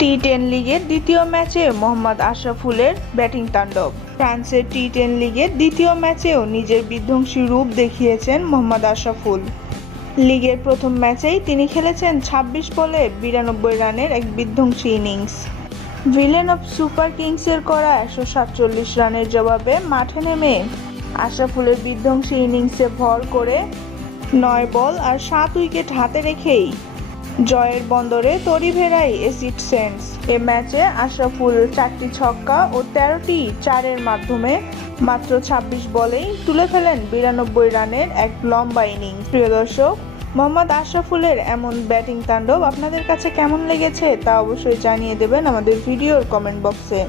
T ten লিগের দ্বিতীয় ম্যাচে মোহাম্মদ আশরাফুলের ব্যাটিং তাণ্ডব। ফ্রান্সের টি টেন লিগের দ্বিতীয় ম্যাচেও নিজের বিধ্বংসী রূপ দেখিয়েছেন মোহাম্মদ আশরাফুল। লিগের প্রথম ম্যাচেই তিনি খেলেছেন ২৬ বলে বিরানব্বই রানের এক বিধ্বংসী ইনিংস। ভিলেন অফ সুপার কিংসের করা একশো সাতচল্লিশ রানের জবাবে মাঠে নেমে আশরাফুলের বিধ্বংসী ইনিংসে ভর করে নয় বল আর সাত উইকেট হাতে রেখেই জয়ের বন্দরে তরি ভেরাই এসিড সেন্স। এ ম্যাচে আশরাফুল চারটি ছক্কা ও তেরোটি চারের মাধ্যমে মাত্র ২৬ বলেই তুলে ফেলেন বিরানব্বই রানের এক লম্বা ইনিংস। প্রিয় দর্শক, মোহাম্মদ আশরাফুলের এমন ব্যাটিং তাণ্ডব আপনাদের কাছে কেমন লেগেছে তা অবশ্যই জানিয়ে দেবেন আমাদের ভিডিওর কমেন্ট বক্সে।